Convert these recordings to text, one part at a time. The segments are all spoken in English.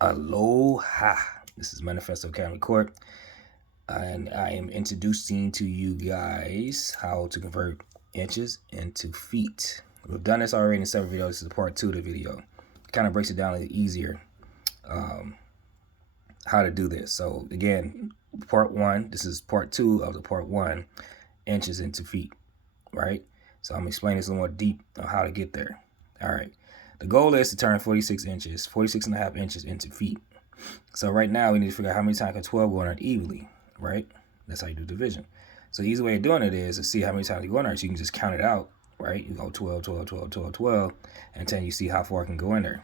Aloha. This is Manifesto Academy Court, and I am introducing to you guys how to convert inches into feet. We've done this already in several videos. This is part 2 of the video. It kind of breaks it down a little easier how to do this. So again, part 1, this is part 2 of the part 1, inches into feet, right? So I'm explaining this a little more deep on how to get there. All right. The goal is to turn 46 and a half inches into feet. So right now we need to figure out how many times can 12 go on it evenly, right? That's how you do division. So the easy way of doing it is to see how many times you go in there. So you can just count it out, right? You go 12, 12, 12, 12, 12, until you see how far it can go in there.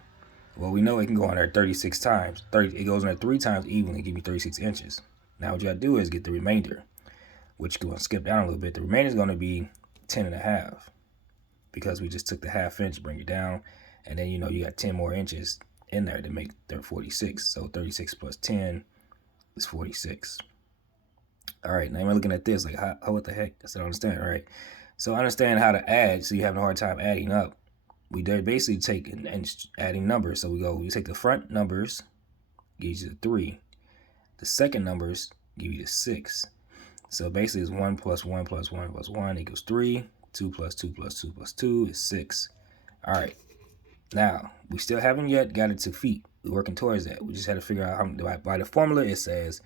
Well, we know it can go in there 36 times. It goes in there 3 times evenly, give you 36 inches. Now what you gotta do is get the remainder, which you're gonna skip down a little bit. The remainder is gonna be 10 and a half because we just took the half inch, bring it down, and then you got 10 more inches in there to make their 46. So 36 plus 10 is 46. All right, now I'm looking at this like, how what the heck? I still don't understand. All right, so understand how to add, so you're having a hard time adding up. We basically take and adding numbers. So we take the front numbers, gives you the 3. The second numbers give you the 6. So basically it's 1 plus 1 plus 1 plus 1 equals 3. 2 plus 2 plus 2 plus 2 is 6. All right. Now, we still haven't yet got it to feet. We're working towards that. We just had to figure out how, by the formula, it says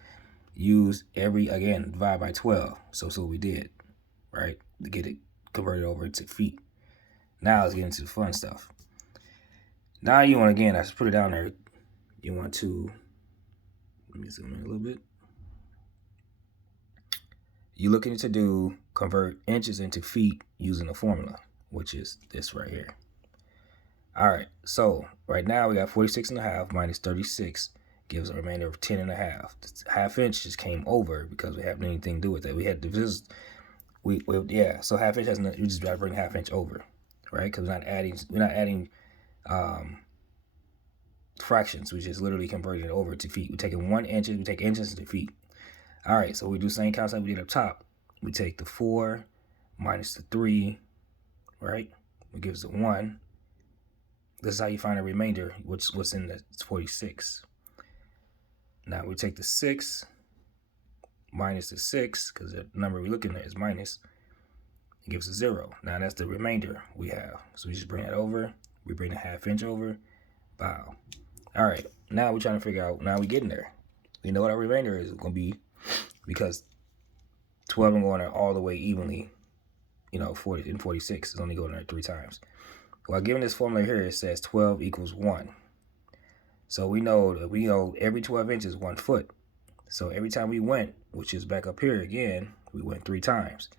divide by 12. So we did, right? To get it converted over to feet. Now let's get into the fun stuff. Now you want, again, I just put it down there. You want to, let me zoom in a little bit. You're looking to convert inches into feet using the formula, which is this right here. All right, so right now we got 46 and a half minus 36 gives a remainder of 10 and a half. The half inch just came over because we haven't anything to do with it. We had to so half inch has nothing. We just got to bring half inch over, right? Because we're not adding fractions. We just literally converting it over to feet. We're taking 1 inch, we take inches into feet. All right, so we do the same concept we did up top. We take the 4 minus the 3, right? It gives a 1. This is how you find a remainder, what's in the 46. Now we take the 6 minus the 6, because the number we're looking at is minus. It gives a 0. Now that's the remainder we have. So we just bring that over. We bring the half inch over. Bow. All right, now we're trying to figure out, now we're getting there. We know what our remainder is going to be because 12 and going there all the way evenly, 40 and 46 is only going there 3 times. Well, given this formula here, it says 12 equals 1. So we know every 12 inches 1 foot. So every time we went, which is back up here again, we went 3 times.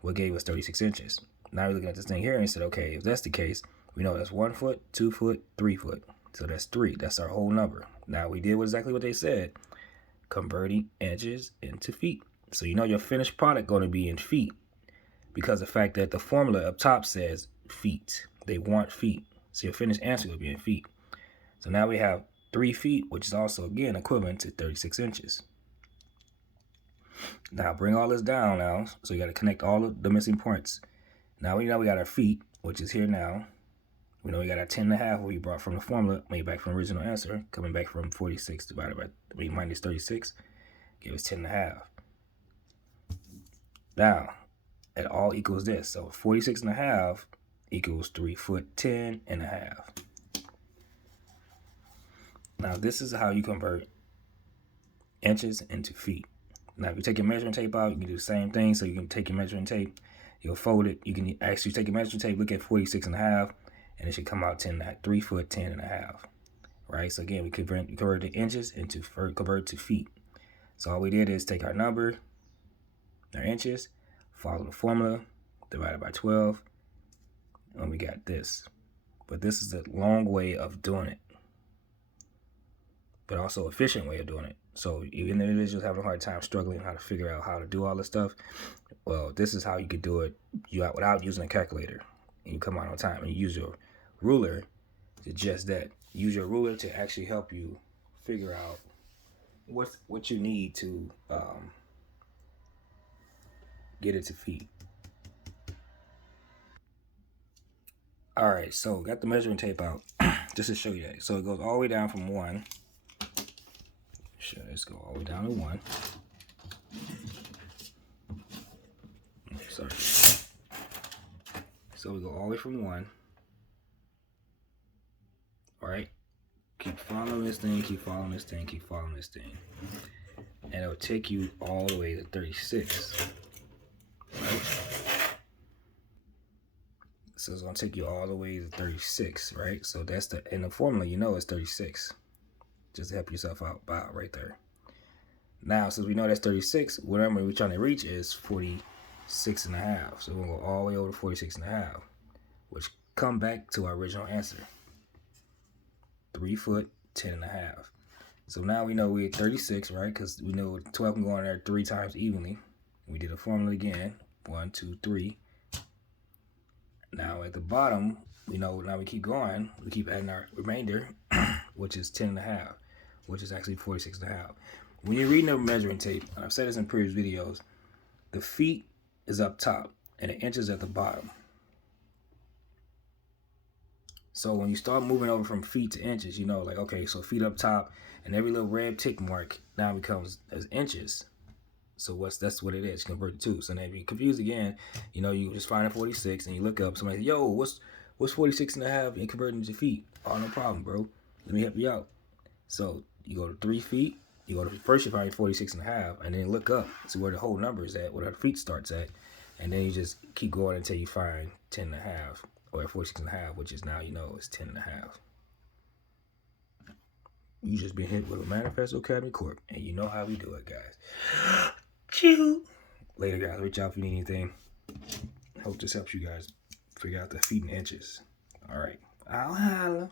What gave us 36 inches. Now we're looking at this thing here and said, okay, if that's the case, we know that's 1 foot, 2 foot, 3 foot. So that's 3. That's our whole number. Now we did exactly what they said, converting inches into feet. So your finished product going to be in feet because the fact that the formula up top says feet. They want feet. So your finished answer will be in feet. So now we have 3 feet, which is also, again, equivalent to 36 inches. Now bring all this down now. So you got to connect all of the missing points. Now we know we got our feet, which is here now. We know we got our 10 and a half we brought from the formula, made back from the original answer, coming back from 46 divided by minus 36, give us 10 and a half. Now, it all equals this. So 46 and a half equals 3 foot 10 and a half. Now this is how you convert inches into feet. Now if you take your measuring tape out, you can do the same thing. So you can take your measuring tape, you'll fold it. You can actually take your measuring tape, look at 46 and a half, and it should come out 3 foot 10 and a half. Right? So again, we convert the inches convert to feet. So all we did is take our number, our inches, follow the formula, divided by 12, and we got this. But this is a long way of doing it, but also efficient way of doing it. So even individuals having a hard time struggling how to figure out how to do all this stuff, well, this is how you could do it without using a calculator. And you come out on time and you use your ruler to just that. Use your ruler to actually help you figure out what you need to get it to feet. All right, so got the measuring tape out just to show you that. So it goes all the way down from 1 Sure, let's go all the way down to 1. Sorry. So we go all the way from 1. All right. Keep following this thing, keep following this thing, keep following this thing. And it'll take you all the way to 36. Right? So it's gonna take you all the way to 36, right? So that's in the formula, you know it's 36. Just to help yourself out, right there. Now, since we know that's 36, whatever we're trying to reach is 46.5. So we're gonna go all the way over to 46.5, which come back to our original answer. 3 foot, 10.5. So now we know we're at 36, right? Because we know 12 can go in there 3 times evenly. We did a formula again. 1, 2, 3. Now at the bottom, we know now we keep going. We keep adding our remainder, which is 10.5, which is actually 46.5. When you're reading a measuring tape, and I've said this in previous videos, the feet is up top and the inches at the bottom. So when you start moving over from feet to inches, you know, like, okay, so feet up top, and every little red tick mark now becomes as inches. So that's what it is, convert to. So then if you're confused again, you know, you just find a 46 and you look up, somebody says, yo, what's 46.5 and convert into feet? Oh, no problem, bro. Let me help you out. So you go to 3 feet, you go to first you find 46.5, and then look up, see where the whole number is at, where the feet starts at, and then you just keep going until you find 10.5. Or 46.5, which is now, you know, is 10.5. You just been hit with a Manifesto Academy Corp, and you know how we do it, guys. Chew. Later, guys. Reach out if you need anything. Hope this helps you guys figure out the feet and inches. All right. I'll holla.